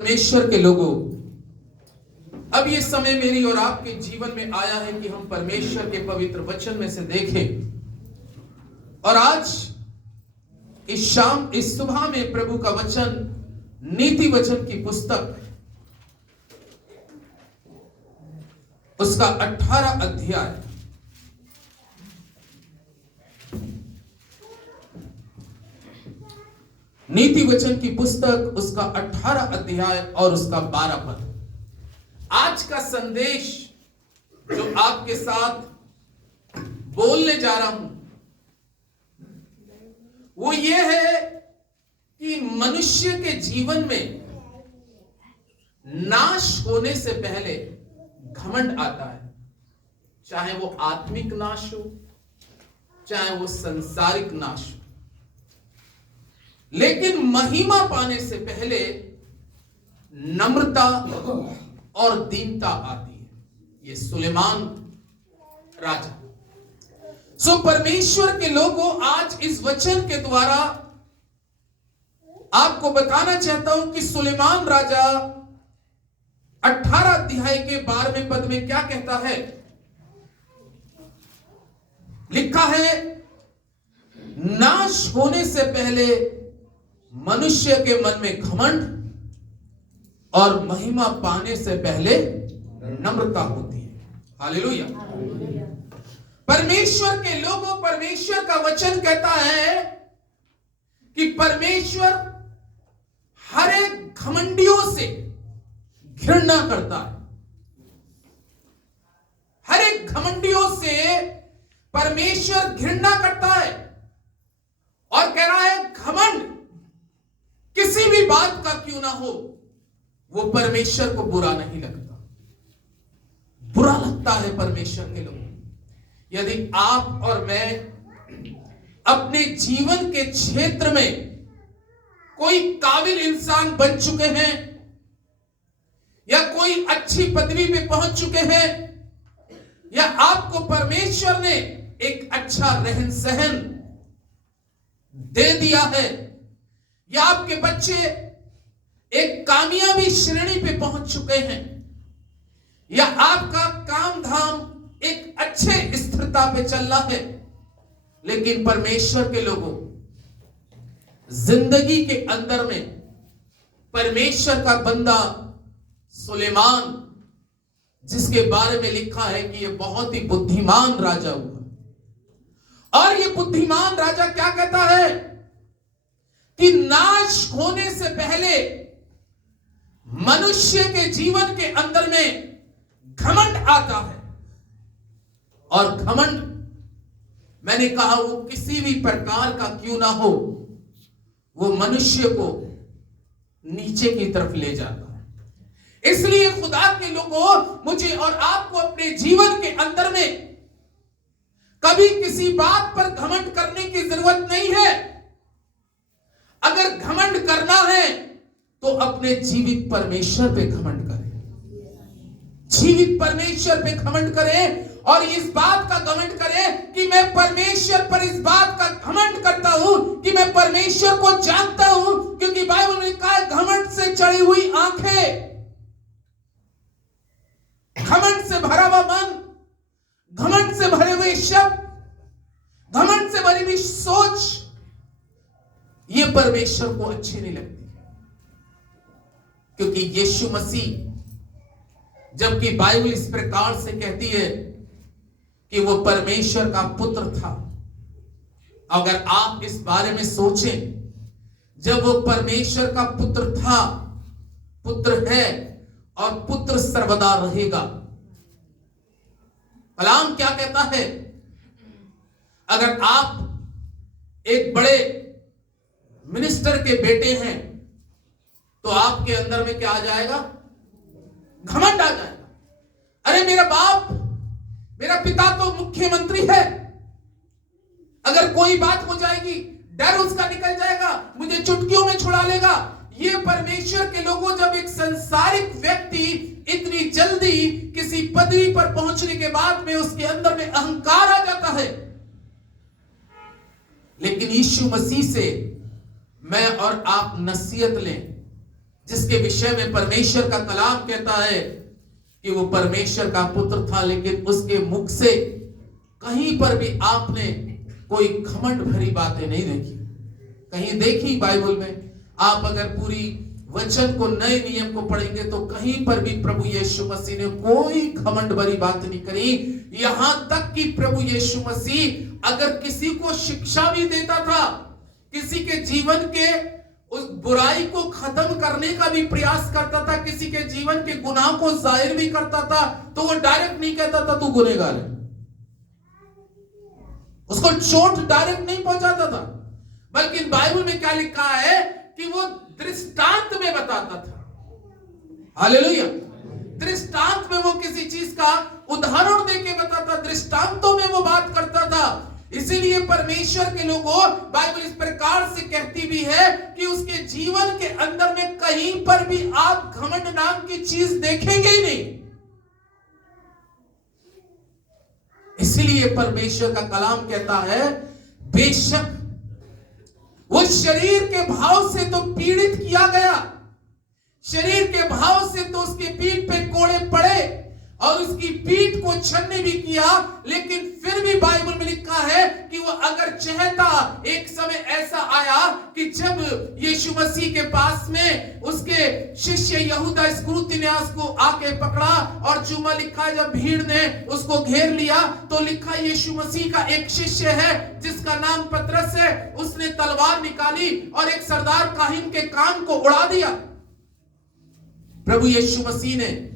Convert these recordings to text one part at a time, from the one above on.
परमेश्वर के लोगों, अब ये समय मेरी और आपके जीवन में आया है कि हम परमेश्वर के पवित्र वचन में से देखें। और आज इस सुबह में प्रभु का वचन नीति वचन की पुस्तक उसका 18 अध्याय नीति वचन की पुस्तक उसका 18 अध्याय और उसका 12 पद। आज का संदेश जो आपके साथ बोलने जा रहा हूं वो ये है कि मनुष्य के जीवन में नाश होने से पहले घमंड आता है, चाहे वो आत्मिक नाश हो चाहे वो सांसारिक नाश हो। लेकिन महिमा पाने से पहले नम्रता और दीनता आती है। ये सुलेमान राजा। सो परमेश्वर के लोगों, आज इस वचन के द्वारा आपको बताना चाहता हूं कि सुलेमान राजा 18 अध्याय के 12वें पद में क्या कहता है। लिखा है, नाश होने से पहले मनुष्य के मन में घमंड और महिमा पाने से पहले नम्रता होती है। हालेलुया। परमेश्वर के लोगों, परमेश्वर का वचन कहता है कि परमेश्वर हर एक घमंडियों से घृणा करता है। हर एक घमंडियों से परमेश्वर घृणा करता है और कह रहा है घमंड किसी भी बात का क्यों ना हो, वो परमेश्वर को बुरा नहीं लगता। बुरा लगता है परमेश्वर के लोगों। यदि आप और मैं अपने जीवन के क्षेत्र में कोई काबिल इंसान बन चुके हैं या कोई अच्छी पदवी पे पहुंच चुके हैं या आपको परमेश्वर ने एक अच्छा रहन सहन दे दिया है या आपके बच्चे एक कामयाबी श्रेणी पे पहुंच चुके हैं या आपका काम धाम एक अच्छे स्थिरता पे चल रहा है, लेकिन परमेश्वर के लोगों, जिंदगी के अंदर में परमेश्वर का बंदा सुलेमान, जिसके बारे में लिखा है कि यह बहुत ही बुद्धिमान राजा हुआ। और यह बुद्धिमान राजा क्या कहता है कि नाश होने से पहले मनुष्य के जीवन के अंदर में घमंड आता है। और घमंड, मैंने कहा, वो किसी भी प्रकार का क्यों ना हो, वो मनुष्य को नीचे की तरफ ले जाता है। इसलिए खुदा के लोगों, मुझे और आपको अपने जीवन के अंदर में कभी किसी बात पर घमंड करने की जरूरत नहीं है। अगर घमंड करना है तो अपने जीवित परमेश्वर पे घमंड करें। जीवित परमेश्वर पे घमंड करें और इस बात का घमंड करें कि मैं परमेश्वर पर इस बात का घमंड करता हूं कि मैं परमेश्वर को जानता हूं, क्योंकि बाइबल में लिखा है घमंड से चढ़ी हुई आंखें, घमंड से भरा हुआ मन, घमंड से भरे हुए शब्द, घमंड से भरी हुई सोच, ये परमेश्वर को अच्छी नहीं लगती। क्योंकि यीशु मसीह, जबकि बाइबल इस प्रकार से कहती है कि वो परमेश्वर का पुत्र था, अगर आप इस बारे में सोचें, जब वो परमेश्वर का पुत्र था, पुत्र है और पुत्र सर्वदा रहेगा। कलाम क्या कहता है? अगर आप एक बड़े मिनिस्टर के बेटे हैं तो आपके अंदर में क्या आ जाएगा? घमंड आ जाएगा। अरे मेरा बाप, मेरा पिता तो मुख्यमंत्री है, अगर कोई बात हो जाएगी डर उसका निकल जाएगा, मुझे चुटकियों में छुड़ा लेगा। ये परमेश्वर के लोगों, जब एक संसारिक व्यक्ति इतनी जल्दी किसी पदवी पर पहुंचने के बाद में उसके अंदर में अहंकार आ जाता है, लेकिन यीशु मसीह से मैं और आप नसीहत लें जिसके विषय में परमेश्वर का कलाम कहता है कि वो परमेश्वर का पुत्र था, लेकिन उसके मुख से कहीं पर भी आपने कोई घमंड भरी बातें नहीं देखी। कहीं देखी बाइबल में? आप अगर पूरी वचन को, नए नियम को पढ़ेंगे तो कहीं पर भी प्रभु यीशु मसीह ने कोई घमंड भरी बात नहीं करी। यहां तक कि प्रभु यीशु मसीह अगर किसी को शिक्षा भी देता था, किसी के जीवन के उस बुराई को खत्म करने का भी प्रयास करता था, किसी के जीवन के गुनाह को जाहिर भी करता था, तो वो डायरेक्ट नहीं कहता था तू गुनहगार है। उसको चोट डायरेक्ट नहीं पहुंचाता था, बल्कि बाइबल में क्या लिखा है कि वो दृष्टांत में बताता था। हालेलुया। दृष्टांत में वो किसी चीज का उदाहरण देके बताता, दृष्टांतों में वो बात करता था। इसीलिए परमेश्वर के लोगों, बाइबल इस प्रकार से कहती भी है कि उसके जीवन के अंदर में कहीं पर भी आप घमंड नाम की चीज देखेंगे ही नहीं। इसीलिए परमेश्वर का कलाम कहता है, बेशक वो शरीर के भाव से तो पीड़ित किया गया, शरीर के भाव से तो उसके पीठ पे कोड़े पड़े और उसकी पीठ को छन्नी भी किया, लेकिन फिर भी बाइबल में लिखा है कि वो अगर चाहता, एक समय ऐसा आया कि जब यीशु मसीह के पास में उसके शिष्य यहूदा इस्करियोती को आके पकड़ा और चूमा, लिखा है जब भीड़ ने उसको घेर लिया तो लिखा यीशु मसीह का एक शिष्य है जिसका नाम पतरस है, उसने तलवार निकाली और एक सरदार काहिन के कान को उड़ा दिया। प्रभु यीशु मसीह ने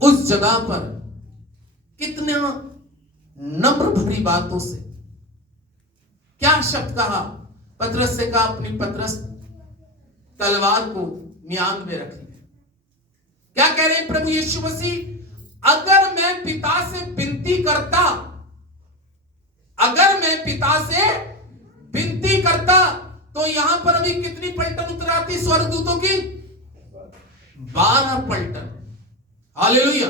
उस जगह पर कितना नम्र भरी बातों से क्या शब्द कहा? पतरस से कहा, अपनी पतरस तलवार को म्यान में रख ले। क्या कह रहे हैं प्रभु यीशु मसीह? अगर मैं पिता से विनती करता, अगर मैं पिता से विनती करता, तो यहां पर अभी कितनी पलटन उतर आती स्वर्गदूतों की? 12 पलटन। हालेलुया।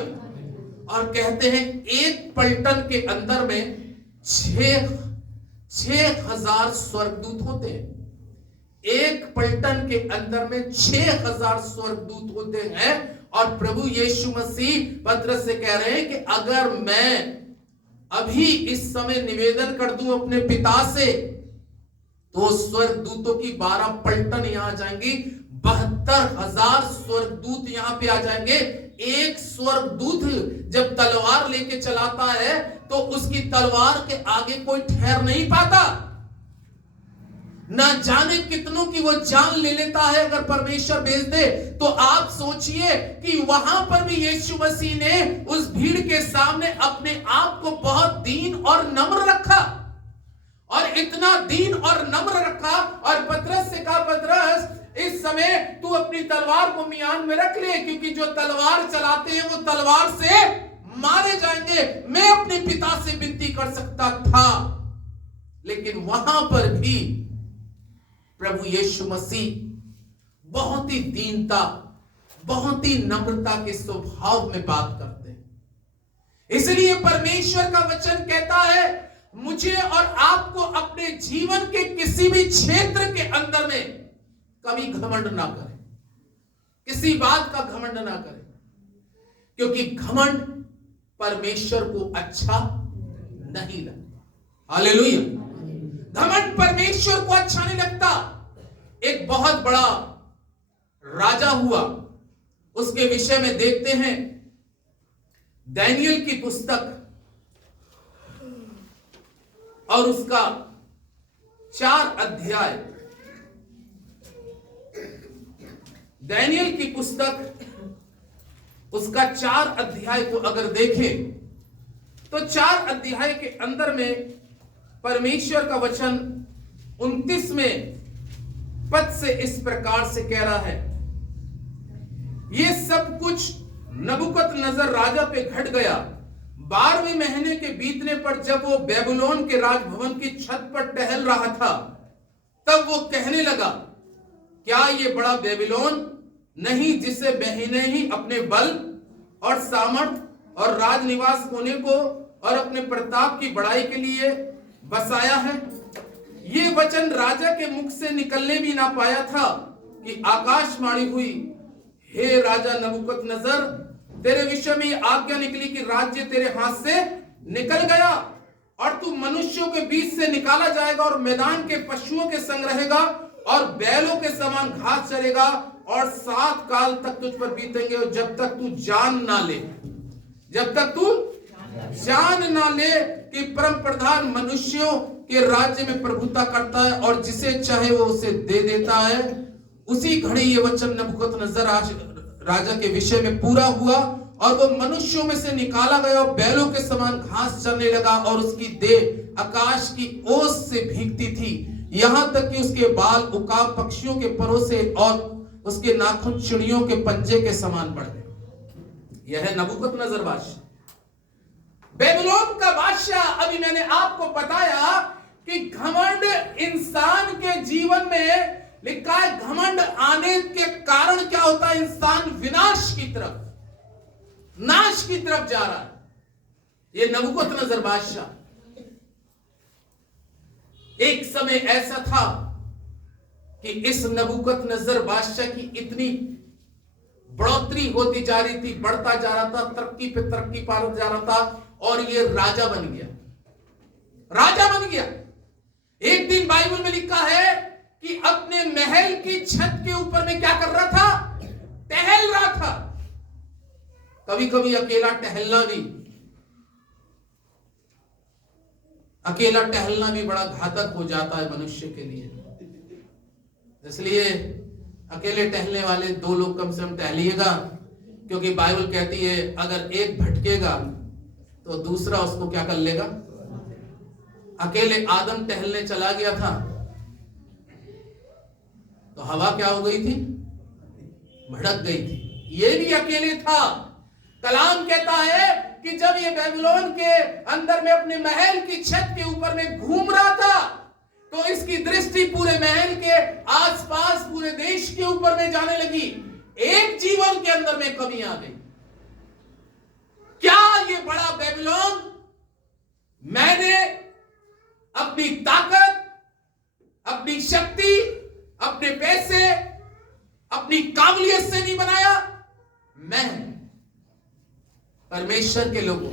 और कहते हैं एक पलटन के अंदर में 6,000 स्वर्गदूत होते हैं। एक पलटन के अंदर में 6,000 स्वर्गदूत होते हैं। और प्रभु यीशु मसीह पतरस से कह रहे हैं कि अगर मैं अभी इस समय निवेदन कर दूं अपने पिता से, तो स्वर्गदूतों की 12 पलटन यहां आ जाएंगी, 72,000 स्वर्गदूत यहां पे आ जाएंगे। एक स्वर्गदूत जब तलवार लेके चलाता है तो उसकी तलवार के आगे कोई ठहर नहीं पाता। ना जाने कितनों की वो जान ले लेता है अगर परमेश्वर भेज दे। तो आप सोचिए कि वहां पर भी यीशु मसीह ने उस भीड़ के सामने अपने आप को बहुत दीन और नम्र रखा, और इतना दीन और नम्र रखा और पतरस से कहा, पतरस इस समय तू अपनी तलवार को म्यान में रख ले, क्योंकि जो तलवार चलाते हैं वो तलवार से मारे जाएंगे। मैं अपने पिता से विनती कर सकता था, लेकिन वहां पर भी प्रभु यीशु मसीह बहुत ही दीनता, बहुत ही नम्रता के स्वभाव में बात करते हैं। इसलिए परमेश्वर का वचन कहता है, मुझे और आपको अपने जीवन के किसी भी क्षेत्र के अंदर में कभी घमंड ना करें, किसी बात का घमंड ना करें, क्योंकि घमंड परमेश्वर को अच्छा नहीं लगता। हालेलुया। घमंड परमेश्वर को अच्छा नहीं लगता। एक बहुत बड़ा राजा हुआ, उसके विषय में देखते हैं दानियेल की पुस्तक और उसका 4 अध्याय। दानियेल की पुस्तक उसका 4 अध्याय को अगर देखें तो 4 अध्याय के अंदर में परमेश्वर का वचन 29वें पद से इस प्रकार से कह रहा है, ये सब कुछ नबूकदनेस्सर राजा पे घट गया 12वें महीने के बीतने पर, जब वो बेबीलोन के राजभवन की छत पर टहल रहा था, तब वो कहने लगा, क्या ये बड़ा बेबीलोन नहीं जिसे बहने ही अपने बल और सामर्थ और राजनिवास होने को और अपने प्रताप की बढ़ाई के लिए बसाया है? ये वचन राजा के मुख से निकलने भी ना पाया था कि आकाशवाणी हुई, हे राजा नबूकदनेस्सर, तेरे विषय में आज्ञा निकली कि राज्य तेरे हाथ से निकल गया और तू मनुष्यों के बीच से निकाला जाएगा और मैदान के पशुओं के संग रहेगा और बैलों के समान घास चरेगा और 7 काल तक तुझ पर बीतेंगे और जब तक तू जान ना ले कि परम प्रधान मनुष्यों के राज्य में प्रभुता करता है और जिसे चाहे वो उसे दे देता है। उसी घड़ी ये वचन नबूकदनेस्सर राजा के विषय में पूरा हुआ और वो मनुष्यों में से निकाला गया और बैलों के समान घास चरने लगा और उसकी देह आकाश की ओस से भीगती थी, यहां तक कि उसके बाल उकाब पक्षियों के परों से और उसके नाखून चिड़ियों के पंजे के समान बढ़ गए। यह है नबूकदनेस्सर बादशाह, बेबीलोन का बादशाह। अभी मैंने आपको बताया कि घमंड इंसान के जीवन में लिखा है, घमंड आने के कारण क्या होता है, इंसान विनाश की तरफ, नाश की तरफ जा रहा है। ये नबूकदनेस्सर बादशाह, एक समय ऐसा था कि इस नबूकदनेस्सर बादशाह की इतनी बढ़ोतरी होती जा रही थी, बढ़ता जा रहा था, तरक्की पे तरक्की पार जा रहा था और ये राजा बन गया, राजा बन गया। एक दिन बाइबल में लिखा है कि अपने महल की छत के ऊपर में क्या कर रहा था, टहल रहा था। कभी कभी अकेला टहलना भी बड़ा घातक हो जाता है मनुष्य के लिए, इसलिए अकेले टहलने वाले 2 लोग कम से कम टहलिएगा, क्योंकि बाइबल कहती है अगर एक भटकेगा तो दूसरा उसको क्या कर लेगा। अकेले आदम टहलने चला गया था तो हवा क्या हो गई थी, भड़क गई थी। ये भी अकेले था। कलाम कहता है कि जब ये बेबीलोन के अंदर में अपने महल की छत के ऊपर में घूम रहा था तो इसकी दृष्टि पूरे महल के आसपास पूरे देश के ऊपर में जाने लगी। एक जीवन के अंदर में कमी आ गई। क्या ये बड़ा बेबीलोन मैंने अपनी ताकत, अपनी शक्ति, अपने पैसे, अपनी काबिलियत से नहीं बनाया? मैं परमेश्वर के लोगों,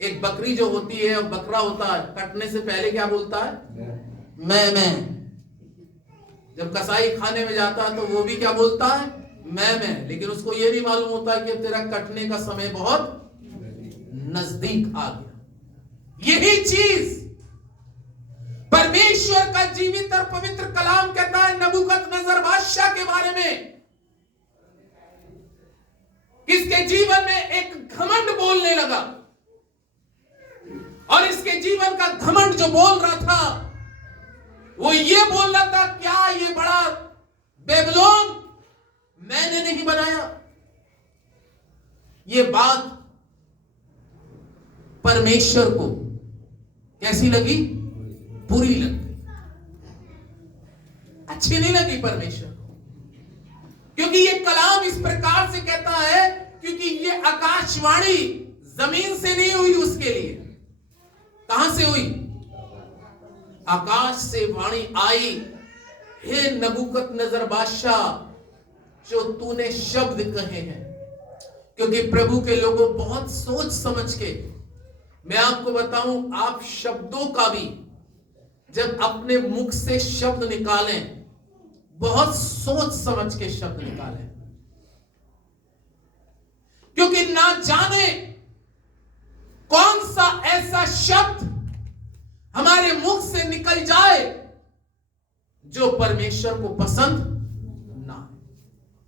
एक बकरी जो होती है और बकरा होता है, कटने से पहले क्या बोलता है? मैं। जब कसाई खाने में जाता है तो वो भी क्या बोलता है? मैं। लेकिन उसको ये नहीं मालूम होता है कि तेरा कटने का समय बहुत नजदीक आ गया। यही चीज परमेश्वर का जीवित और पवित्र कलाम कहता है नबूकदनेस्सर बादशाह के बारे में। किसके जीवन में एक घमंड बोलने लगा और इसके जीवन का घमंड जो बोल रहा था वो ये बोल रहा था, क्या ये बड़ा बेबीलोन मैंने नहीं बनाया? ये बात परमेश्वर को कैसी लगी? बुरी लगी, अच्छी नहीं लगी परमेश्वर को, क्योंकि ये कलाम इस प्रकार से कहता है, क्योंकि ये आकाशवाणी जमीन से नहीं हुई उसके लिए। कहां से हुई? आकाश से वाणी आई, हे नबूकदनेस्सर बादशाह, जो तूने शब्द कहे हैं। क्योंकि प्रभु के लोगों बहुत सोच समझ के, मैं आपको बताऊं, आप शब्दों का भी जब अपने मुख से शब्द निकालें, बहुत सोच समझ के शब्द निकालें, क्योंकि ना जाने कौन सा ऐसा शब्द हमारे मुख से निकल जाए जो परमेश्वर को पसंद ना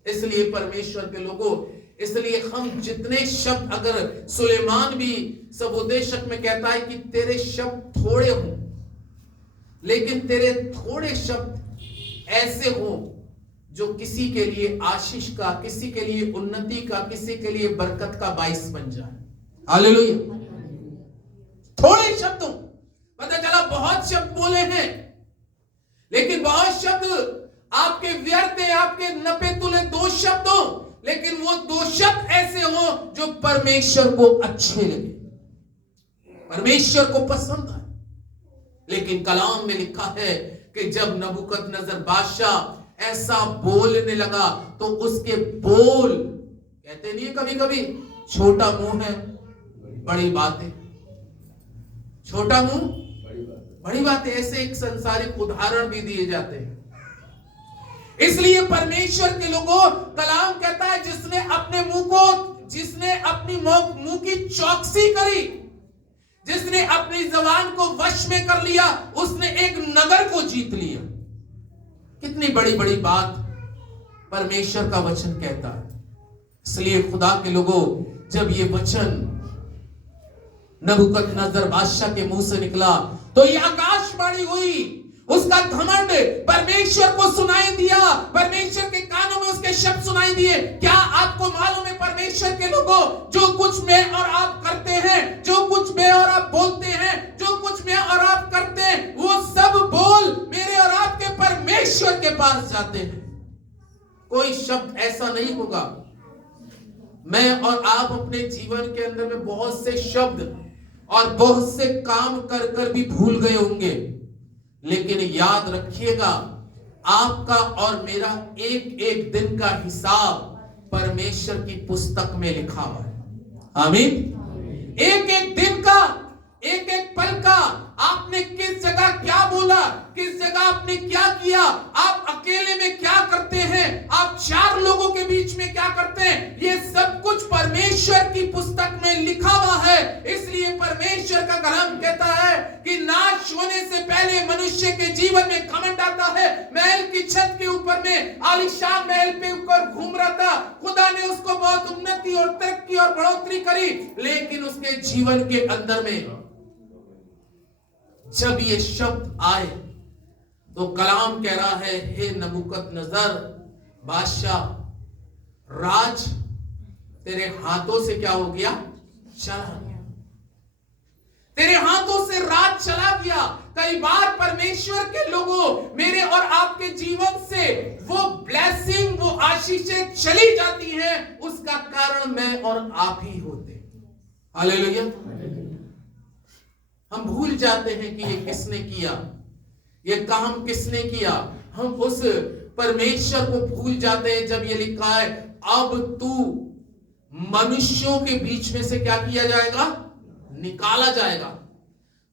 है। इसलिए परमेश्वर के लोगों, इसलिए हम जितने शब्द, अगर सुलेमान भी सबोदेशक में कहता है कि तेरे शब्द थोड़े हों, लेकिन तेरे थोड़े शब्द ऐसे हो जो किसी के लिए आशीष का, किसी के लिए उन्नति का, किसी के लिए बरकत का बाइस बन जाए। हालेलुया। थोड़े शब्दों, पता चला बहुत शब्द बोले हैं, लेकिन बहुत शब्द आपके व्यर्थ है, आपके नपे तुले 2 शब्द हो, लेकिन वो 2 शब्द ऐसे हो जो परमेश्वर को अच्छे लगे, परमेश्वर को पसंद आए। लेकिन कलाम में लिखा है कि जब नबूकदनेस्सर बादशाह ऐसा बोलने लगा तो उसके बोल, कहते नहीं कभी कभी छोटा मुंह है बड़ी बातें, छोटा मुंह बड़ी बातें, ऐसे एक संसारिक उदाहरण भी दिए जाते हैं। इसलिए परमेश्वर के लोगों, कलाम कहता है जिसने अपने मुंह को, जिसने अपनी मुंह की चौकसी करी, जिसने अपनी जबान को वश में कर लिया, उसने एक नगर को जीत लिया। कितनी बड़ी बड़ी बात परमेश्वर का वचन कहता है। इसलिए खुदा के लोगों, जब ये वचन नबूकदनेस्सर बादशाह के मुंह से निकला तो ये आकाशवाणी हुई, उसका घमंड परमेश्वर को सुनाई दिया, परमेश्वर के कानों में उसके शब्द सुनाई दिए। क्या आपको मालूम है परमेश्वर के लोगों, जो कुछ मैं और आप करते हैं, जो कुछ मैं और आप बोलते हैं, जो कुछ मैं और आप करते हैं, वो सब बोल मेरे और आपके परमेश्वर के पास जाते हैं। कोई शब्द ऐसा नहीं होगा। मैं और आप अपने जीवन के अंदर में बहुत से शब्द और बहुत से काम कर कर भी भूल गए होंगे, लेकिन याद रखिएगा, आपका और मेरा एक एक दिन का हिसाब परमेश्वर की पुस्तक में लिखा हुआ है। आमीन। एक एक दिन का, एक एक पल का, आपने किस जगह क्या बोला, किस जगह आपने क्या किया, आप अकेले में क्या करते हैं, आप चार लोगों के बीच में क्या करते हैं, ये सब कुछ परमेश्वर की पुस्तक में लिखा हुआ है। इसलिए परमेश्वर का कलाम कहता है कि नाश होने से पहले मनुष्य के जीवन में घमंड आता है। महल की छत के ऊपर में आलीशान महल पे ऊपर घूम रहा था, खुदा ने उसको बहुत उन्नति और तरक्की और बढ़ोतरी करी, लेकिन उसके जीवन के अंदर में जब ये शब्द आए तो कलाम कह रहा है, हे नबूकदनेस्सर बादशाह, राज तेरे हाथों से क्या हो गया, चला गया, तेरे हाथों से राज चला गया। कई बार परमेश्वर के लोगों, मेरे और आपके जीवन से वो ब्लेसिंग, वो आशीषें चली जाती हैं, उसका कारण मैं और आप ही होते। हालेलुया। हम भूल जाते हैं कि ये किसने किया, ये काम किसने किया। हम उस परमेश्वर को भूल जाते हैं जब ये लिखा है, अब तू मनुष्यों के बीच में से क्या किया जाएगा, निकाला जाएगा।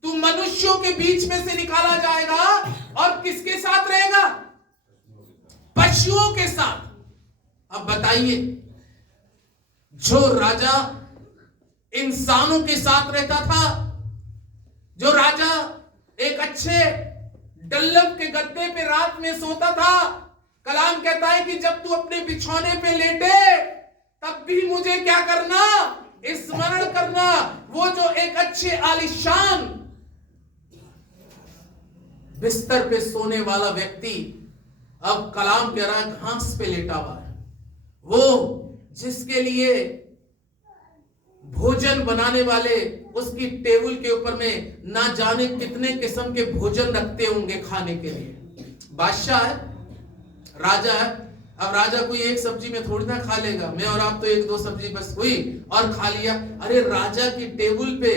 तू मनुष्यों के बीच में से निकाला जाएगा और किसके साथ रहेगा, पशुओं के साथ। अब बताइए, जो राजा इंसानों के साथ रहता था, जो राजा एक अच्छे डल्लब के गद्दे पे रात में सोता था, कलाम कहता है कि जब तू अपने बिछौने पे लेटे तब भी मुझे क्या करना, स्मरण करना। वो जो एक अच्छे आलीशान बिस्तर पे सोने वाला व्यक्ति अब कलाम कह रहा है घास पे लेटा हुआ है, वो जिसके लिए भोजन बनाने वाले उसकी टेबल के ऊपर में ना जाने कितने किस्म के भोजन रखते होंगे खाने के लिए। बादशाह है, राजा है। अब राजा कोई एक सब्जी में थोड़ी ना खा लेगा, मैं और आप तो एक दो सब्जी बस हुई और खा लिया। अरे राजा की टेबल पे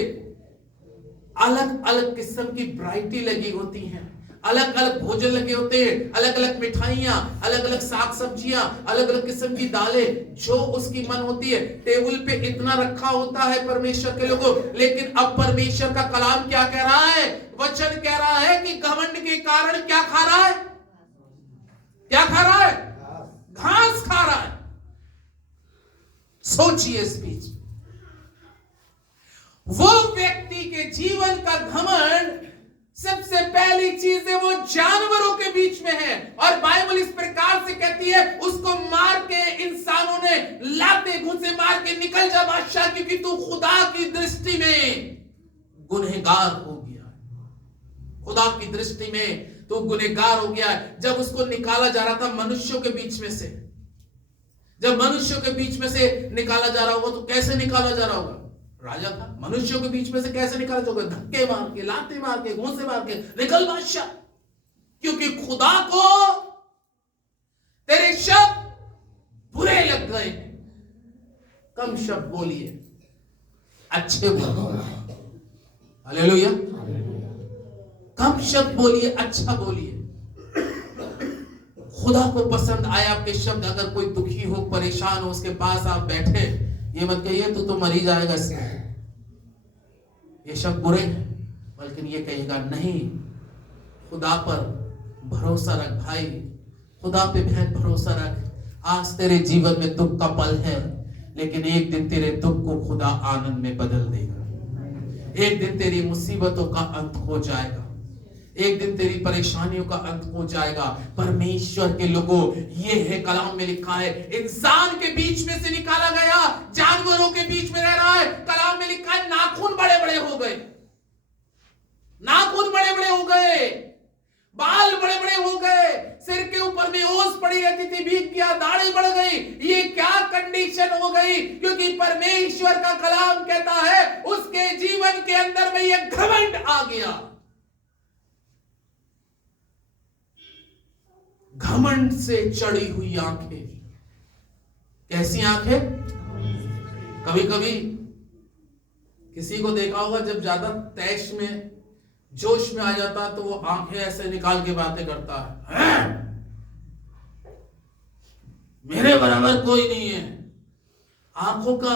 अलग अलग किस्म की वैरायटी लगी होती हैं, अलग अलग भोजन लगे होते हैं, अलग अलग मिठाइयां, अलग अलग साग सब्जियां, अलग अलग किस्म की दालें, जो उसकी मन होती है। टेबल पे इतना रखा होता है परमेश्वर के लोगों। लेकिन अब परमेश्वर का कलाम क्या कह रहा है, वचन कह रहा है कि घमंड के कारण क्या खा रहा है, क्या खा रहा है, घास खा रहा है। सोचिए इस बीच वो व्यक्ति के जीवन का घमंड सबसे पहली चीज है वो जानवरों के बीच में है। और बाइबल इस प्रकार से कहती है, उसको मार के इंसानों ने लाते घूंसे मार के निकल जा बादशाह, क्योंकि तू खुदा की दृष्टि में गुनहगार हो गया। खुदा की दृष्टि में तो गुनहगार हो गया है। जब उसको निकाला जा रहा था मनुष्यों के बीच में से, जब मनुष्यों के बीच में से निकाला जा रहा होगा तो कैसे निकाला जा रहा होगा, राजा था, मनुष्यों के बीच में से कैसे निकाला जाएगा, धक्के मार के, लाते मार के, घूंसे मार के निकल बादशाह। क्योंकि खुदा को तेरे शब्द बुरे लग गए। कम शब्द बोलिए, अच्छे बोलिए। हालेलुया। कम शब्द बोलिए, अच्छा बोलिए। खुदा को पसंद आए आपके शब्द। अगर कोई दुखी हो, परेशान हो, उसके पास आप बैठे, ये मत कहिए तू तो मर ही जाएगा इसमें, ये शब्द बुरे हैं, बल्कि ये कहेगा नहीं, खुदा पर भरोसा रख भाई, खुदा पे बहन भरोसा रख। आज तेरे जीवन में दुख का पल है, लेकिन एक दिन तेरे दुख को खुदा आनंद में बदल देगा। एक दिन तेरी मुसीबतों का अंत हो जाएगा, एक दिन तेरी परेशानियों का अंत हो जाएगा। परमेश्वर के लोगों, ये है कलाम में लिखा है, इंसान के बीच में से निकाला गया, जानवरों के बीच में रह रहा है। कलाम में लिखा है नाखून बड़े बड़े हो गए, नाखून बड़े बड़े हो गए, बाल बड़े बड़े हो गए, सिर के ऊपर में ओस पड़ी रहती थी, भीग गया, दाढ़ी बढ़ गई। ये क्या कंडीशन हो गई? क्योंकि परमेश्वर का कलाम कहता है उसके जीवन के अंदर में ये घमंड आ गया। घमंड से चढ़ी हुई आंखें। कैसी आंखें? कभी कभी किसी को देखा होगा, जब ज्यादा तैश में, जोश में आ जाता तो वो आंखें ऐसे निकाल के बातें करता है, मेरे बराबर कोई नहीं है। आंखों का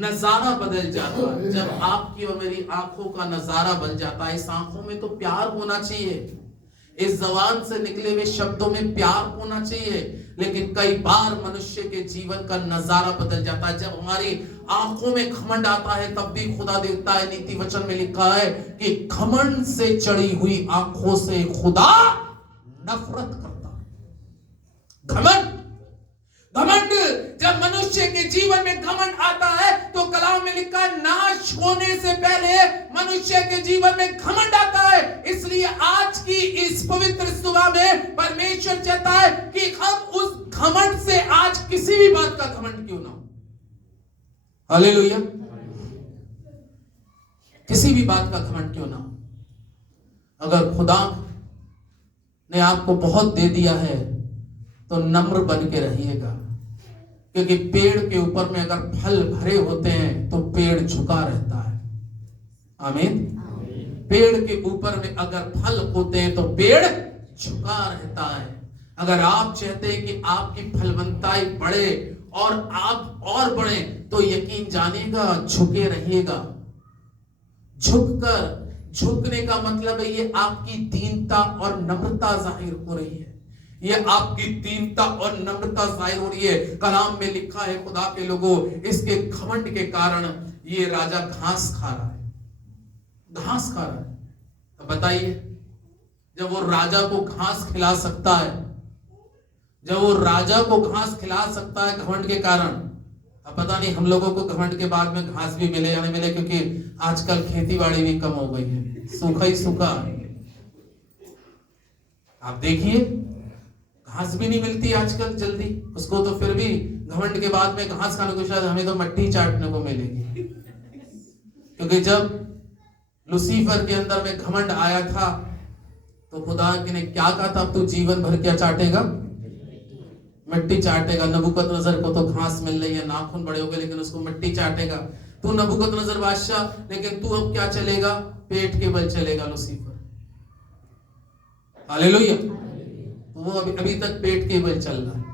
नजारा बदल जाता है। जब आपकी और मेरी आंखों का नजारा बन जाता है, इस आंखों में तो प्यार होना चाहिए, इस जबान से निकले हुए शब्दों में प्यार होना चाहिए, लेकिन कई बार मनुष्य के जीवन का नजारा बदल जाता है। जब हमारी आंखों में घमंड आता है, तब भी खुदा देता है, नीति वचन में लिखा है कि घमंड से चढ़ी हुई आंखों से खुदा नफरत करता है। घमंड, घमंड, जब मनुष्य के जीवन में घमंड आता है तो कलाम में लिखा है नाश होने से पहले मनुष्य के जीवन में घमंड आता है। इसलिए आज की इस पवित्र सुबह में परमेश्वर चाहता है कि हम उस घमंड से आज किसी भी बात का घमंड क्यों ना हो। हालेलुया। किसी भी बात का घमंड क्यों ना हो। अगर खुदा ने आपको बहुत दे दिया है तो नम्र बन के रहिएगा, क्योंकि पेड़ के ऊपर में अगर फल भरे होते हैं तो पेड़ झुका रहता है। आमीन। पेड़ के ऊपर में अगर फल होते हैं तो पेड़ झुका रहता है। अगर आप चाहते हैं कि आपकी फलवंताई बढ़े और आप और बढ़े, तो यकीन जानिएगा झुके रहिएगा। झुकने का मतलब है ये आपकी दीनता और नम्रता जाहिर हो रही है, ये आपकी दीनता और नम्रता जाहिर हो रही है। कलाम में लिखा है खुदा के लोगों, इसके घमंड के कारण ये राजा घास खा रहा है, घास खा रहा है। तो बताइए, जब वो राजा को घास खिला सकता है, जब वो राजा को घास खिला सकता है घमंड के कारण, अब पता नहीं हम लोगों को घमंड के बाद में घास भी मिले या नहीं मिले, क्योंकि आजकल खेती बाड़ी भी कम हो गई है, सूखा ही सूखा। आप देखिए घास भी नहीं मिलती आजकल जल्दी, उसको तो फिर भी घमंड के बाद में घास खाने को, शायद हमें तो मट्टी चाटने को मिलेगी। क्योंकि जब लूसीफर के अंदर में घमंड आया था तो खुदा ने क्या कहा था, अब तू जीवन भर क्या चाटेगा? मिट्टी चाटेगा। नबूकदनेस्सर को तो घास मिल रही है, नाखून बड़े हो गए, लेकिन उसको मिट्टी चाटेगा। तू नबूकदनेस्सर बादशाह, लेकिन तू अब क्या चलेगा? पेट के बल चलेगा लूसीफर। हालेलुया। वो अभी तक पेट के बल चल रहा है।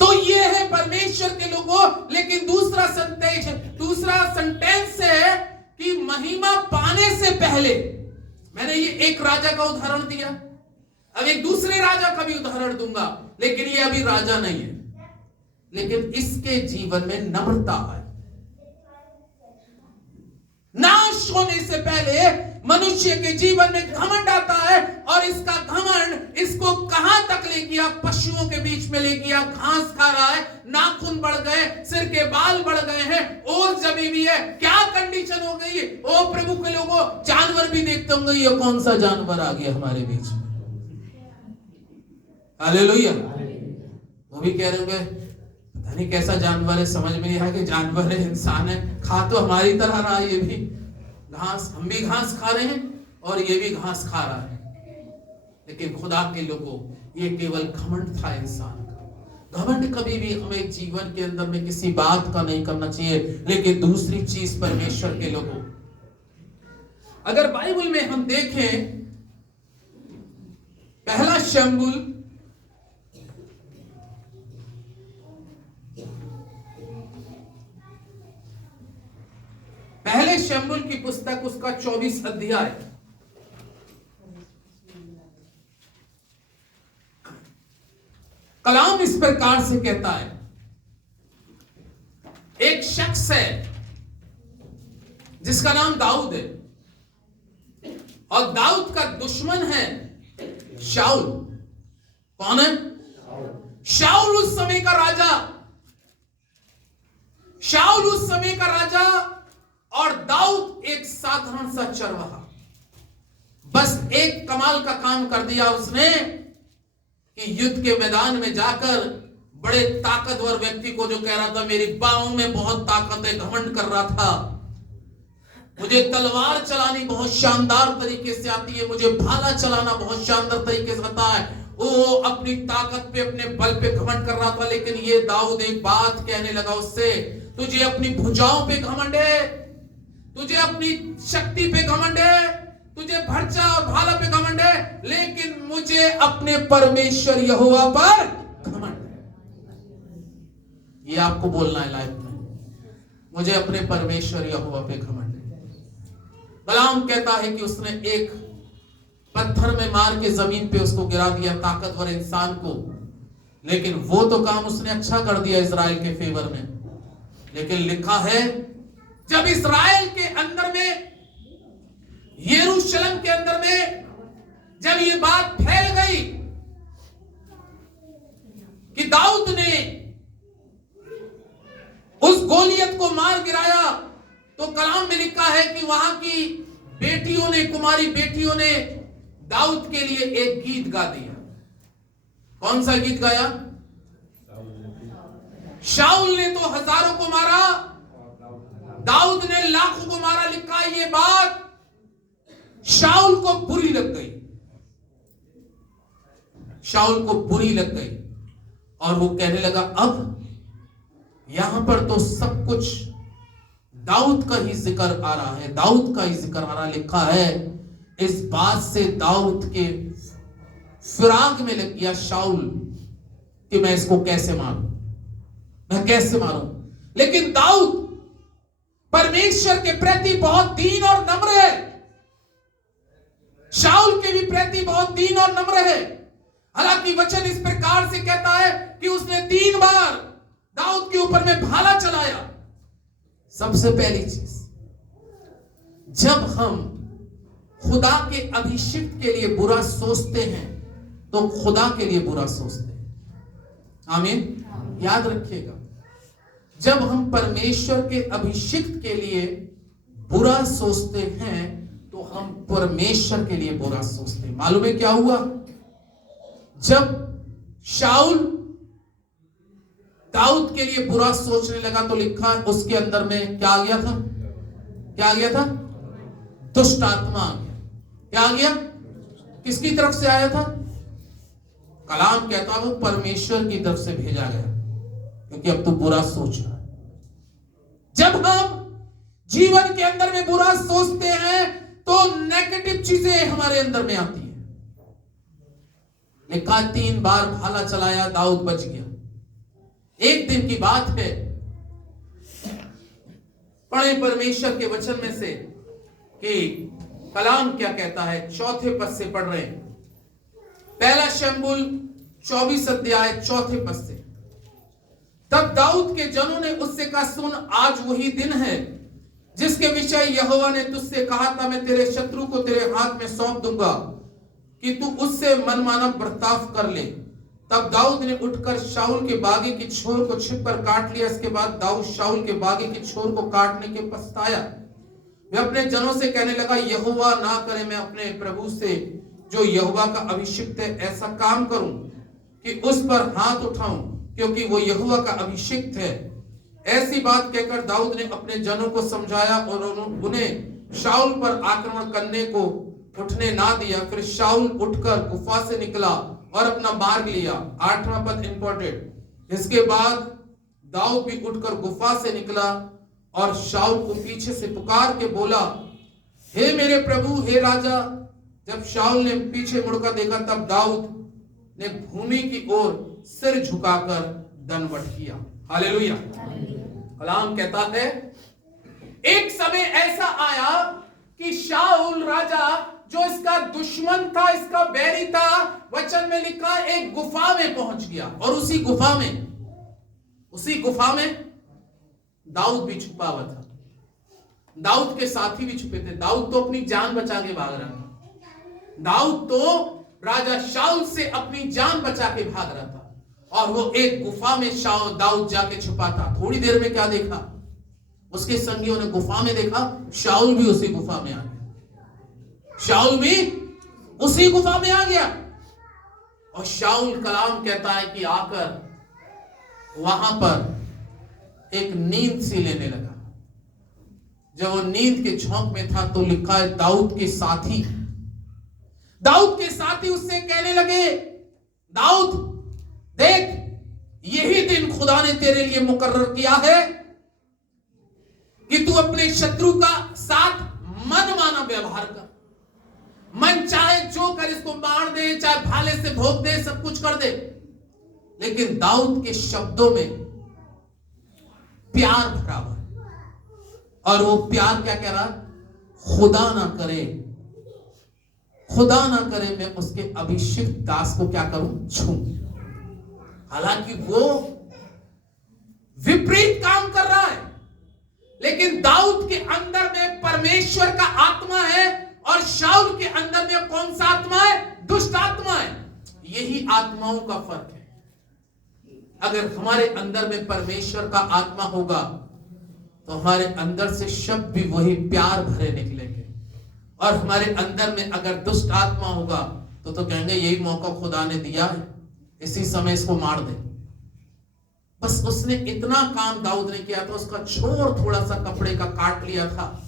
तो ये है परमेश्वर के लोगों। लेकिन दूसरा सेंटेंस है कि महिमा पाने से पहले, मैंने ये एक राजा का उदाहरण दिया, अब एक दूसरे राजा का भी उदाहरण दूंगा, लेकिन ये अभी राजा नहीं है, लेकिन इसके जीवन में नम्रता है। नाश होने से पहले मनुष्य के जीवन में घमंड आता है, और इसका घमंड इसको कहां तक ले गया? पशुओं के बीच में ले गया। घास खा रहा है, नाखून बढ़ गए, सिर के बाल बढ़ गए हैं, और जमी भी है। क्या कंडीशन हो गई? ओ प्रभु के लोगों, जानवर भी देखते होंगे, ये कौन सा जानवर आ गया हमारे बीच में? हालेलुया। वो भी कह रहे होंगे पता नहीं कैसा जानवर है, समझ में नहीं आया कि जानवर है, इंसान है, खा तो हमारी तरह रहा है। ये भी घास, हम भी घास खा रहे हैं और ये भी घास खा रहा है। लेकिन खुदा के लोगों, ये केवल घमंड था इंसान का। घमंड कभी भी हमें जीवन के अंदर में किसी बात का नहीं करना चाहिए। लेकिन दूसरी चीज परमेश्वर के लोगों, अगर बाइबल में हम देखें पहला शमूएल पहले शमूएल की पुस्तक उसका 24 अध्याय। कलाम इस प्रकार से कहता है, एक शख्स है जिसका नाम दाऊद है, और दाऊद का दुश्मन है शाऊल। कौन है? शाऊल उस समय का राजा। शाऊल उस समय का राजा और दाऊद एक साधारण सा चरवाहा। बस एक कमाल का काम कर दिया उसने कि युद्ध के मैदान में जाकर बड़े ताकतवर व्यक्ति को, जो कह रहा था मेरी बाहों में बहुत ताकत है, घमंड कर रहा था, मुझे तलवार चलानी बहुत शानदार तरीके से आती है, मुझे भाला चलाना बहुत शानदार तरीके से आता है, वो अपनी ताकत पे, अपने बल पे घमंड कर रहा था। लेकिन ये दाऊद एक बात कहने लगा उससे, तुझे अपनी भुजाओं पे घमंड है, तुझे अपनी शक्ति पे घमंड है, तुझे भर्चा और भाला पे घमंड है, लेकिन मुझे अपने परमेश्वर यहोवा पर घमंड है। ये आपको बोलना है लाइफ में, मुझे अपने परमेश्वर यहोवा पे घमंड है। कलाम कहता है कि उसने एक पत्थर में मार के जमीन पे उसको गिरा दिया, ताकतवर इंसान को। लेकिन वो तो काम उसने अच्छा कर दिया इजराइल के फेवर में। लेकिन लिखा है जब इजराइल के अंदर में, यरूशलेम के अंदर में जब ये बात फैल गई कि दाऊद ने उस गोलियत को मार गिराया, तो कलाम में लिखा है कि वहां की बेटियों ने, कुमारी बेटियों ने दाऊद के लिए एक गीत गा दिया। कौन सा गीत गाया? शाऊल ने तो हजारों को मारा, दाऊद ने लाखों को मारा। लिखा ये बात शाऊल को बुरी लग गई, शाऊल को बुरी लग गई, और वो कहने लगा अब यहां पर तो सब कुछ दाऊद का ही जिक्र आ रहा है, दाऊद का ही जिक्र आ रहा है। लिखा है इस बात से दाऊद के फिराक में लग गया शाऊल कि मैं इसको कैसे मारूं, मैं कैसे मारूं। लेकिन दाऊद परमेश्वर के प्रति बहुत दीन और नम्र है, शाऊल के भी प्रति बहुत दीन और नम्र है। हालांकि वचन इस प्रकार से कहता है कि उसने 3 बार दाऊद के ऊपर में भाला चलाया। सबसे पहली चीज, जब हम खुदा के अभिषिक्त के लिए बुरा सोचते हैं तो खुदा के लिए बुरा सोचते हैं। आमीन। याद रखिएगा, जब हम परमेश्वर के अभिषिक्त के लिए बुरा सोचते हैं तो हम परमेश्वर के लिए बुरा सोचते हैं। मालूम है क्या हुआ? जब शाऊल दाऊद के लिए बुरा सोचने लगा तो लिखा उसके अंदर में क्या आ गया था? क्या आ गया था? दुष्ट आत्मा आ गया। क्या आ गया? किसकी तरफ से आया था? कलाम कहता वो परमेश्वर की तरफ से भेजा गया, क्योंकि अब तू बुरा सोच रहा है। जब हम जीवन के अंदर में बुरा सोचते हैं तो नेगेटिव चीजें हमारे अंदर में आती हैं। लिखा 3 बार भाला चलाया, दाऊद बच गया। एक दिन की बात है, पढ़े परमेश्वर के वचन में से कि कलाम क्या कहता है। 4 पद से पढ़ रहे हैं, पहला शमूएल 24 अध्याय 4 पद से। तब दाऊद के जनों ने उससे कहा, सुन, आज वही दिन है जिसके विषय यहोवा ने तुझसे कहा था, मैं तेरे शत्रु को तेरे हाथ में सौंप दूंगा कि तू उससे मनमाना बर्ताव कर ले। तब दाऊद ने उठकर शाऊल के बागे की छोर को छिपकर काट लिया। इसके बाद दाऊद शाऊल के बागे की छोर को काटने के पछताया। वह अपने जनों से कहने लगा, यहोवा ना करे मैं अपने प्रभु से जो यहोवा का अभिषिक्त है ऐसा काम करूं कि उस पर हाथ उठाऊं, क्योंकि वो यहोवा का अभिषिक्त है। ऐसी बात कहकर दाऊद ने अपने जनों को समझाया और उन्हें शाऊल पर आक्रमण करने को उठने ना दिया। फिर शाऊल उठकर गुफा से निकला और अपना मार्ग लिया। 8वां पद इंपॉर्टेंट। इसके बाद दाऊद भी उठकर गुफा से निकला और शाऊल को पीछे से पुकार के बोला, हे मेरे प्रभु, हे राजा। जब शाऊल ने पीछे मुड़कर देखा तब दाऊद ने भूमि की ओर सिर झुकाकर दंडवत किया। हालेलुया। कलाम कहता है एक समय ऐसा आया कि शाऊल राजा जो इसका दुश्मन था, इसका बैरी था, वचन में लिखा एक गुफा में पहुंच गया और उसी गुफा में दाऊद भी छुपा हुआ था। दाऊद के साथी भी छुपे थे। दाऊद तो अपनी जान बचा के भाग रहा था। दाऊद तो राजा शाऊल से अपनी जान बचा के भाग रहा था और वो एक गुफा में दाऊद जाके छुपा था। थोड़ी देर में क्या देखा, उसके संगियों ने गुफा में देखा, शाऊल भी उसी गुफा में आ गया। शाऊल भी उसी गुफा में आ गया और शाऊल कलाम कहता है कि आकर वहां पर एक नींद सी लेने लगा। जब वो नींद के झोंक में था तो लिखा है दाऊद के साथी उससे कहने लगे, दाऊद देख, यही दिन खुदा ने तेरे लिए मुकर्रर किया है कि तू अपने शत्रु का साथ मनमाना व्यवहार कर। मन चाहे जो कर, इसको मार दे, चाहे भाले से भोग दे, सब कुछ कर दे। लेकिन दाऊद के शब्दों में प्यार भरा हुआ और वो प्यार क्या कह रहा, खुदा ना करे मैं उसके अभिषिक्त दास को क्या करूं, छू। हालांकि वो विपरीत काम कर रहा है, लेकिन दाऊद के अंदर में परमेश्वर का आत्मा है और शाऊल के अंदर में कौन सा आत्मा है, दुष्ट आत्मा है। यही आत्माओं का फर्क है। अगर हमारे अंदर में परमेश्वर का आत्मा होगा तो हमारे अंदर से शब्द भी वही प्यार भरे निकलेंगे, और हमारे अंदर में अगर दुष्ट आत्मा होगा तो कहेंगे यही मौका खुदा ने दिया है, इसी समय इसको मार दे। बस उसने इतना काम दाऊद ने किया था, उसका छोर थोड़ा सा कपड़े का काट लिया था,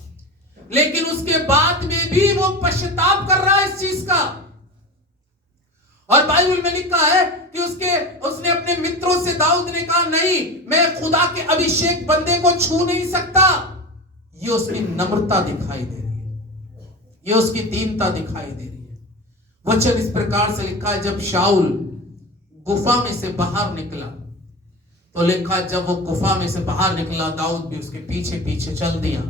लेकिन उसके बाद में भी वो पश्चाताप कर रहा है इस चीज का। और बाइबल में लिखा है कि उसने अपने मित्रों से, दाऊद ने कहा नहीं, मैं खुदा के अभिषेक बंदे को छू नहीं सकता। ये उसकी नम्रता दिखाई दे रही है, ये उसकी दीनता दिखाई दे रही है। वचन इस प्रकार से लिखा है, जब शाऊल गुफा में से बाहर निकला तो लिखा जब वो गुफा में से बाहर निकला दाऊद भी उसके पीछे पीछे चल दिया।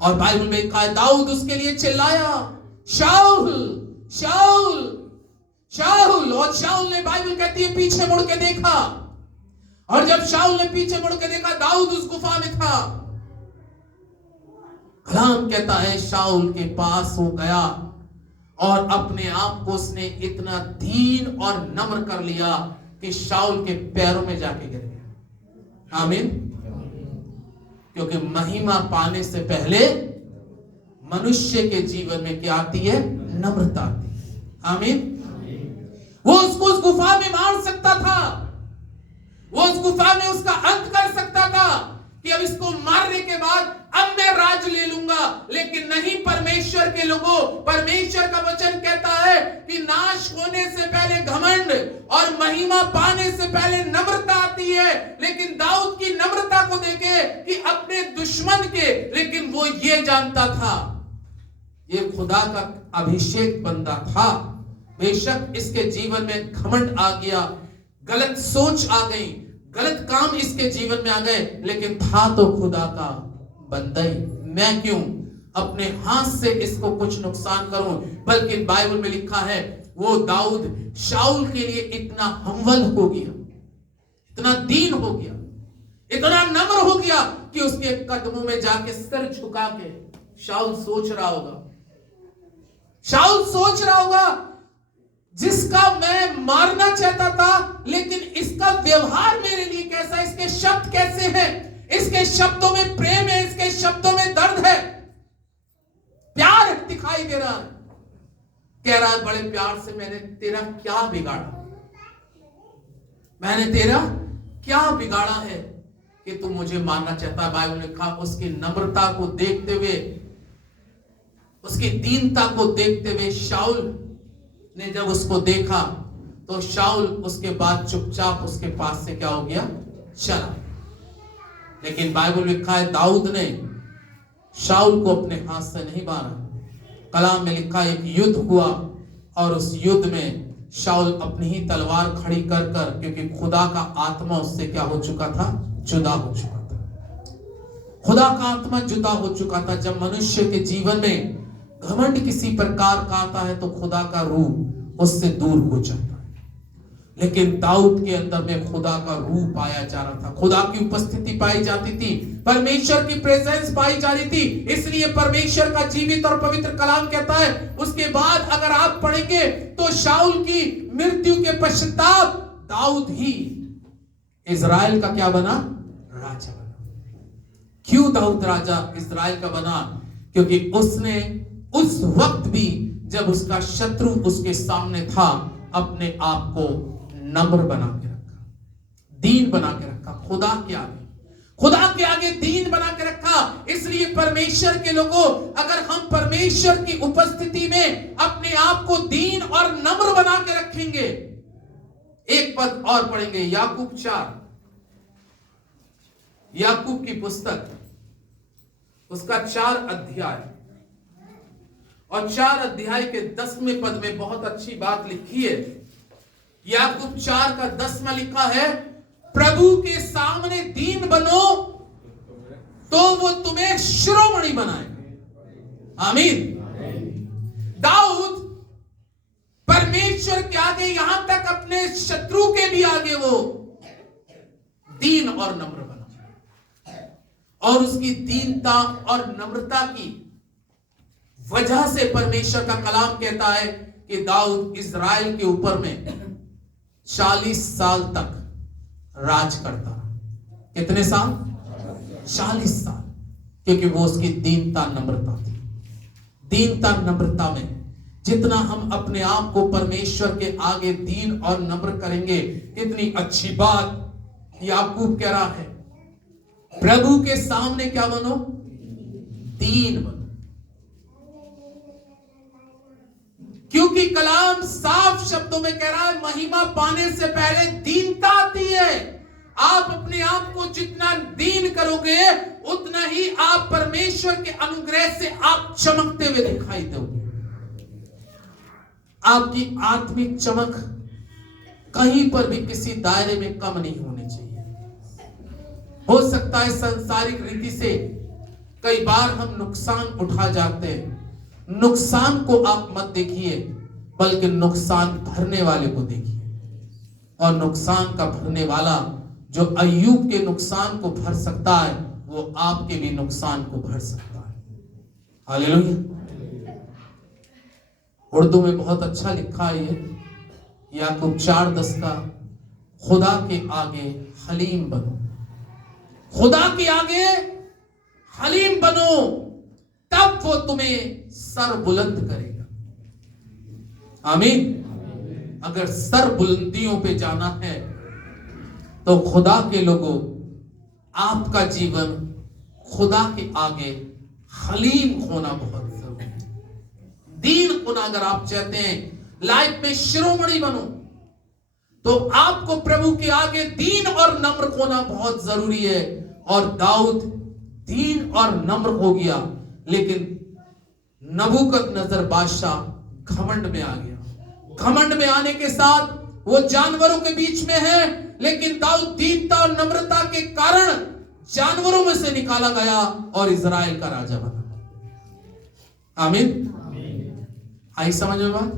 और बाइबल में लिखा है दाऊद उसके लिए चिल्लाया, शाऊल शाऊल शाऊल। और शाऊल ने, बाइबल कहती है, पीछे मुड़ के देखा, और जब शाऊल ने पीछे मुड़ के देखा दाऊद उस गुफा में था। कलाम कहता है शाऊल के पास हो गया और अपने आप को उसने इतना दीन और नम्र कर लिया कि शाऊल के पैरों में जाके गिर गया। आमीन। क्योंकि महिमा पाने से पहले मनुष्य के जीवन में क्या आती है, नम्रता आती है। आमीन। वो उसको उस गुफा में मार सकता था, वो उस गुफा में उसका अंत कर सकता था कि अब इसको मारने के बाद अब मैं राज ले लूंगा, लेकिन नहीं। परमेश्वर के लोगों, परमेश्वर का वचन कहता है कि नाश होने से पहले घमंड और महिमा पाने से पहले नम्रता आती है। लेकिन दाऊद की नम्रता को देखे कि अपने दुश्मन के, लेकिन वो ये जानता था ये खुदा का अभिषेक बंदा था। बेशक इसके जीवन में घमंड आ गया, गलत सोच आ गई, गलत काम इसके जीवन में आ गए, लेकिन था तो खुदा का बंदा ही। मैं क्यों अपने हाथ से इसको कुछ नुकसान करूं। बल्कि बाइबल में लिखा है वो दाऊद शाऊल के लिए इतना हम्बल हो गया, इतना दीन हो गया, इतना नम्र हो गया कि उसके कदमों में जाके सिर झुका के शाऊल सोच रहा होगा जिसका मैं मारना चाहता था, लेकिन इसका व्यवहार मेरे लिए कैसा, इसके शब्द कैसे हैं, इसके शब्दों में प्रेम है, इसके शब्दों में दर्द है, प्यार दिखाई दे रहा है। कह रहा है बड़े प्यार से, मैंने तेरा क्या बिगाड़ा, मैंने तेरा क्या बिगाड़ा है कि तू मुझे मारना चाहता है। बाइबल ने लिखा उसकी नम्रता को देखते हुए, उसकी दीनता को देखते हुए शाऊल ने जब उसको देखा तो शाऊल उसके बाद चुपचाप उसके पास से क्या हो गया, चला। लेकिन बाइबल लिखा है दाऊद ने शाऊल को अपने हाथ से नहीं मारा, कलाम में लिखा एक युद्ध हुआ और उस युद्ध में शाऊल अपनी ही तलवार खड़ी कर कर, क्योंकि खुदा का आत्मा उससे क्या हो चुका था, जुदा हो चुका था। खुदा का आत्मा जुदा हो चुका था। जब मनुष्य के जीवन में घमंड किसी प्रकार का आता है तो खुदा का रूह उससे दूर हो जाता है। लेकिन दाऊद के अंदर में खुदा का रूह पाया जा रहा था, खुदा की उपस्थिति पाई जाती थी, परमेश्वर की प्रेजेंस पाई जा रही थी। इसलिए परमेश्वर का जीवित और पवित्र कलाम कहता है, उसके बाद अगर आप पढ़ेंगे तो शाऊल की मृत्यु के पश्चाताप दाऊद ही इजराइल का क्या बना, राजा बना। क्यों दाऊद राजा इजराइल का बना? क्योंकि उसने उस वक्त भी जब उसका शत्रु उसके सामने था अपने आप को नम्र बना के रखा, दीन बना के रखा, खुदा के आगे दीन बना के रखा। इसलिए परमेश्वर के लोगों, अगर हम परमेश्वर की उपस्थिति में अपने आप को दीन और नम्र बना के रखेंगे, एक पद और पढ़ेंगे, याकूब 4, याकूब की पुस्तक उसका 4 अध्याय और 4 अध्याय के 10वें पद में बहुत अच्छी बात लिखी है। याकूब 4 का 10वां लिखा है, प्रभु के सामने दीन बनो तो वो तुम्हें शिरोमणि बनाएंगे। आमीन। दाऊद परमेश्वर के आगे, यहां तक अपने शत्रु के भी आगे वो दीन और नम्र बना, और उसकी दीनता और नम्रता की वजह से परमेश्वर का कलाम कहता है कि दाऊद इजराइल के ऊपर में 40 साल तक राज करता। कितने साल? 40 साल। क्योंकि वो उसकी दीनता नम्रता थी। दीनता नम्रता में जितना हम अपने आप को परमेश्वर के आगे दीन और नम्र करेंगे, कितनी अच्छी बात याकूब कह रहा है, प्रभु के सामने क्या बनो, दीन बनो। क्योंकि कलाम साफ शब्दों में कह रहा है, महिमा पाने से पहले दीनता आती है। आप अपने आप को जितना दीन करोगे उतना ही आप परमेश्वर के अनुग्रह से आप चमकते हुए दिखाई दोगे। आपकी आत्मिक चमक कहीं पर भी किसी दायरे में कम नहीं होनी चाहिए। हो सकता है सांसारिक रीति से कई बार हम नुकसान उठा जाते हैं। नुकसान को आप मत देखिए, बल्कि नुकसान भरने वाले को देखिए। और नुकसान का भरने वाला जो अय्यूब के नुकसान को भर सकता है, वो आपके भी नुकसान को भर सकता है। हालेलुया। उर्दू में बहुत अच्छा लिखा है ये याकूब 4:10 का, खुदा के आगे हलीम बनो। खुदा के आगे हलीम बनो, तब वो तुम्हें सर बुलंद करेगा। आमीन। अगर सर बुलंदियों पे जाना है तो खुदा के लोगों, आपका जीवन खुदा के आगे हलीम होना बहुत जरूरी है। दीन होना अगर आप चाहते हैं, लाइफ में शिरोमणि बनो, तो आपको प्रभु के आगे दीन और नम्र होना बहुत जरूरी है। और दाऊद दीन और नम्र हो गया, लेकिन नबूकदनेस्सर बादशाह घमंड में आ गया। घमंड में आने के साथ वो जानवरों के बीच में है, लेकिन दाऊद दीनता और नम्रता के कारण जानवरों में से निकाला गया और इजराइल का राजा बना। आमीन। आई समझ में बात?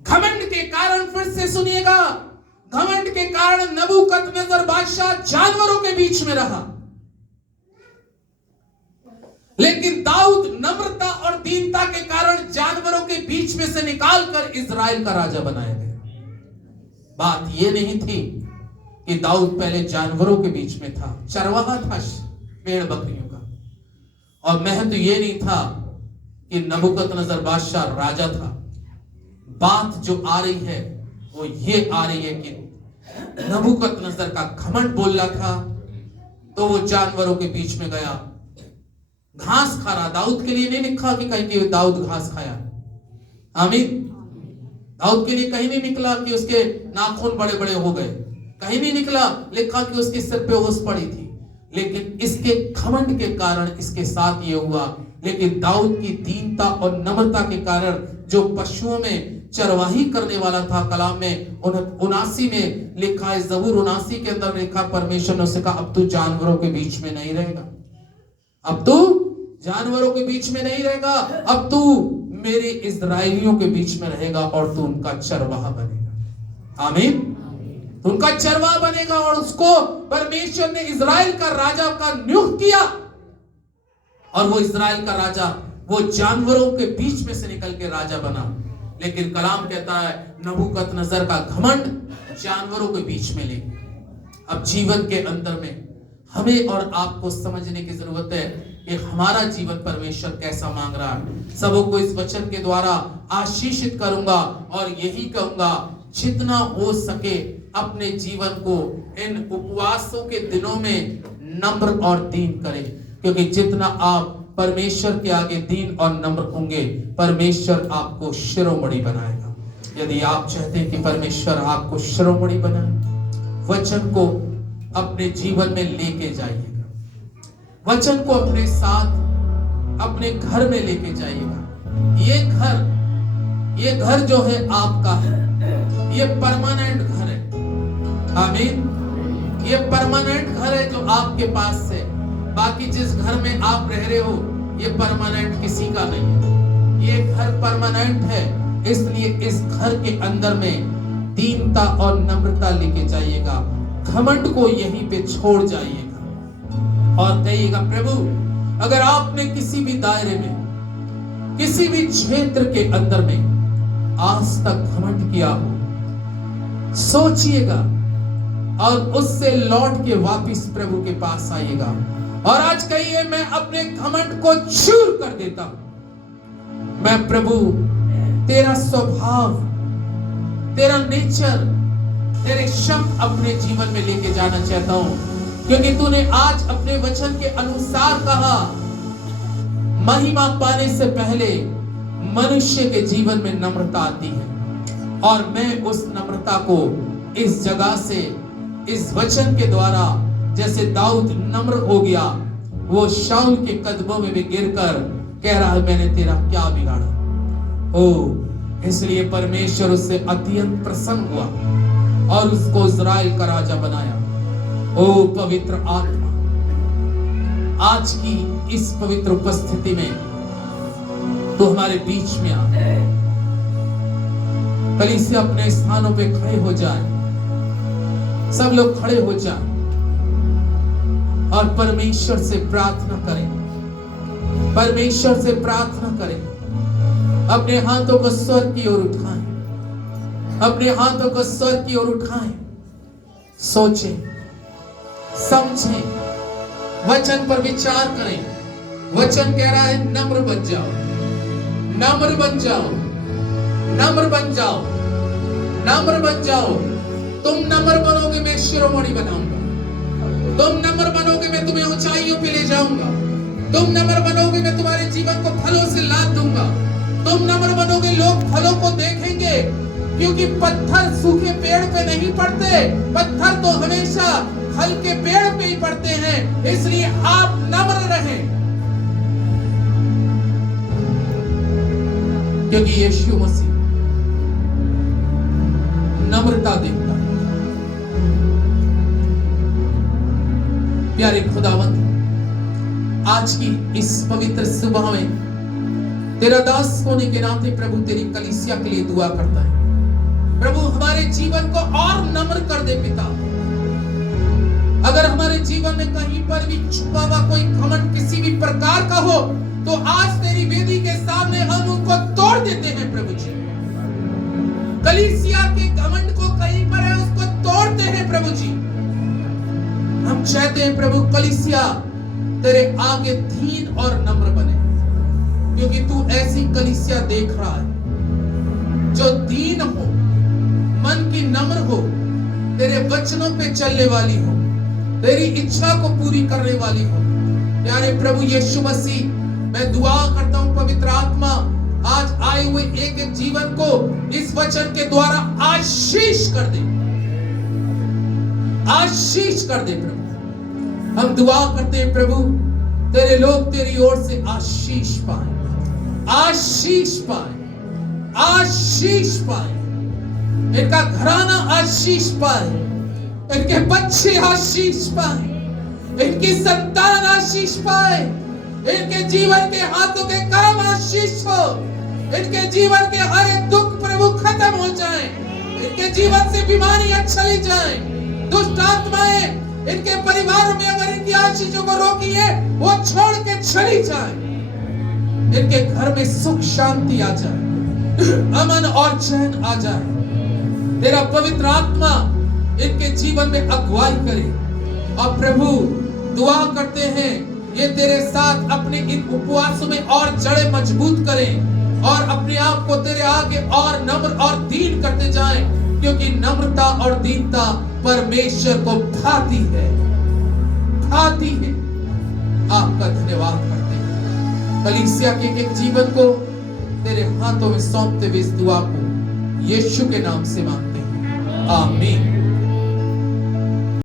घमंड के कारण, फिर से सुनिएगा, घमंड के कारण नबूकदनेस्सर बादशाह जानवरों के बीच में रहा, लेकिन दाऊद नम्रता और दीनता के कारण जानवरों के बीच में से निकालकर इजराइल का राजा बनाया गया। बात यह नहीं थी कि दाऊद पहले जानवरों के बीच में था, चरवाहा था पेड़ बकरियों का, और महत्व यह नहीं था कि नबूकदनेस्सर बादशाह राजा था। बात जो आ रही है वो ये आ रही है कि नबूकदनेस्सर का घमंड बोल रहा था, तो वो जानवरों के बीच में गया, घास खा रहा। दाऊद के लिए नहीं लिखा कि कहीं कि दाऊद घास खाया। आमीन। दाऊद के लिए कहीं नहीं निकला कि उसके नाखून बड़े बड़े हो गए, कहीं नहीं निकला लिखा कि उसके सिर पे ओस पड़ी थी। लेकिन इसके घमंड के कारण इसके साथ ये हुआ। लेकिन दाऊद की दीनता और नम्रता के कारण, जो पशुओं में चरवाही करने वाला था, कलाम में 79 में लिखा है, जबूर 79 के अंदर लिखा, परमेश्वर ने उसे कहा अब तू जानवरों के बीच में नहीं रहेगा, अब तू जानवरों के बीच में नहीं रहेगा, अब तू मेरे इस्राएलियों के बीच में रहेगा और तू उनका चरवाहा बनेगा। आमीन। तो उनका चरवाहा बनेगा। और उसको परमेश्वर ने इस्राएल का राजा का नियुक्त किया, और वो इस्राएल का राजा वो जानवरों के बीच में से निकल के राजा बना। लेकिन कलाम कहता है नबूकदनेस्सर का घमंड जानवरों के बीच में ले। अब जीवन के अंदर में हमें और आपको समझने की जरूरत है कि हमारा जीवन परमेश्वर कैसा मांग रहा है। सबों को इस वचन के द्वारा आशीषित करूंगा और यही कहूंगा, जितना हो सके अपने जीवन को इन उपवासों के दिनों में नम्र और दीन करें, क्योंकि जितना आप परमेश्वर के आगे दीन और नम्र होंगे, परमेश्वर आपको शिरोमणि बनाएगा। यदि आप चाहते हैं कि परमेश्वर आपको शिरोमणि बनाए, वचन को अपने जीवन में लेके जाइएगा, वचन को अपने साथ अपने घर में लेके जाइएगा। ये घर जो है आपका है, ये परमानेंट घर है। आमीन। ये परमानेंट घर है जो आपके पास है। बाकी जिस घर में आप रह रहे हो, ये परमानेंट किसी का नहीं है। ये घर परमानेंट है, इसलिए इस घर के अंदर में दीनता और नम्रता लेके जाइएगा। घमंड को यहीं पे छोड़ जाइएगा और कहिएगा, प्रभु अगर आपने किसी भी दायरे में, किसी भी क्षेत्र के अंदर में आज तक घमंड किया हो, सोचिएगा और उससे लौट के वापिस प्रभु के पास आइएगा और आज कहिए, मैं अपने घमंड को चूर कर देता हूं। मैं प्रभु तेरा स्वभाव, तेरा नेचर, तेरे शब्द अपने जीवन में लेके जाना चाहता हूं, क्योंकि तूने आज अपने वचन के अनुसार कहा, महिमा पाने से पहले मनुष्य के जीवन में नम्रता आती है। और मैं उस नम्रता को इस जगह से, इस वचन के द्वारा, जैसे दाऊद नम्र हो गया, वो शाऊल के कदमों में भी गिरकर कह रहा है, मैंने तेरा क्या बिगाड़ा। इसलिए परमेश्वर उससे अत्यंत प्रसन्न हुआ और उसको इस्राएल का राजा बनाया। ओ पवित्र आत्मा, आज की इस पवित्र उपस्थिति में तो हमारे बीच में आ, कलीसिया अपने स्थानों पे खड़े हो जाए, सब लोग खड़े हो जाए और परमेश्वर से प्रार्थना करें, परमेश्वर से प्रार्थना करें। अपने हाथों को स्वर्ग की ओर उठाएं, अपने हाथों को स्वर्ग की ओर उठाएं, सोचें, समझें, वचन पर विचार करें। वचन कह रहा है, नम्र बन जाओ, नम्र बन जाओ, नम्र बन जाओ, नम्र बन जाओ। तुम नम्र बनोगे, मैं शिरोमणि बनाऊंगा। तुम नम्र बनोगे, मैं तुम्हें ऊंचाइयों पे ले जाऊंगा। तुम नम्र बनोगे, मैं तुम्हारे जीवन को फलों से लाद दूंगा। तुम नम्र बनोगे, लोग फलों को देखेंगे, क्योंकि पत्थर सूखे पेड़ पे नहीं पड़ते, पत्थर तो हमेशा फल के पेड़ पे ही पड़ते हैं। इसलिए आप नम्र रहें, क्योंकि यीशु मसीह नम्रता देखता है। प्यारे खुदावंद, आज की इस पवित्र सुबह में तेरा दास होने के नाते प्रभु तेरी कलीसिया के लिए दुआ करता है। प्रभु हमारे जीवन को और नम्र कर दे पिता। अगर हमारे जीवन में कहीं पर भी छुपा हुआ कोई घमंड किसी भी प्रकार का हो, तो आज तेरी वेदी के सामने हम उनको तोड़ देते हैं प्रभु जी। कलीसिया के घमंड को कहीं पर है, उसको तोड़ते हैं प्रभु जी। हम चाहते हैं प्रभु कलीसिया तेरे आगे दीन और नम्र बने, क्योंकि तू ऐसी कलीसिया देख रहा है जो दीन हो, मन की नम्र हो, तेरे वचनों पे चलने वाली हो, तेरी इच्छा को पूरी करने वाली हो। प्यारे प्रभु यीशु मसीह, मैं दुआ करता हूं पवित्र आत्मा आज आए हुए एक एक जीवन को इस वचन के द्वारा आशीष कर दे, आशीष कर दे प्रभु, हम दुआ करते हैं प्रभु, तेरे लोग तेरी ओर से आशीष पाए, आशीष पाए, आशीष पाए। इनका घराना आशीष पाए, इनके बच्चे आशीष पाए, इनकी संतान आशीष पाए, इनके जीवन के हाथों के काम आशीष हो, इनके जीवन के हर एक दुख प्रभु खत्म हो जाए, इनके जीवन से बीमारियां चली जाए, दुष्ट आत्माएं इनके परिवार में अगर इनकी आशीषों को रोकी है वो छोड़ के चली जाए, इनके घर में सुख शांति आ जाए, अमन और चैन आ जाए। तेरा पवित्र आत्मा इनके जीवन में अगुवाई करे। और प्रभु दुआ करते हैं ये तेरे साथ अपने इन उपवासों में और जड़ें मजबूत करें और अपने आप को तेरे आगे और नम्र और दीन करते जाएं, क्योंकि नम्रता और दीनता परमेश्वर को भाती है, भाती है। आपका धन्यवाद करते हैं। कलीसिया के एक जीवन को तेरे हाथों में सौंपते हुए इस दुआ को यीशु के नाम से मांगते हैं, आमीन।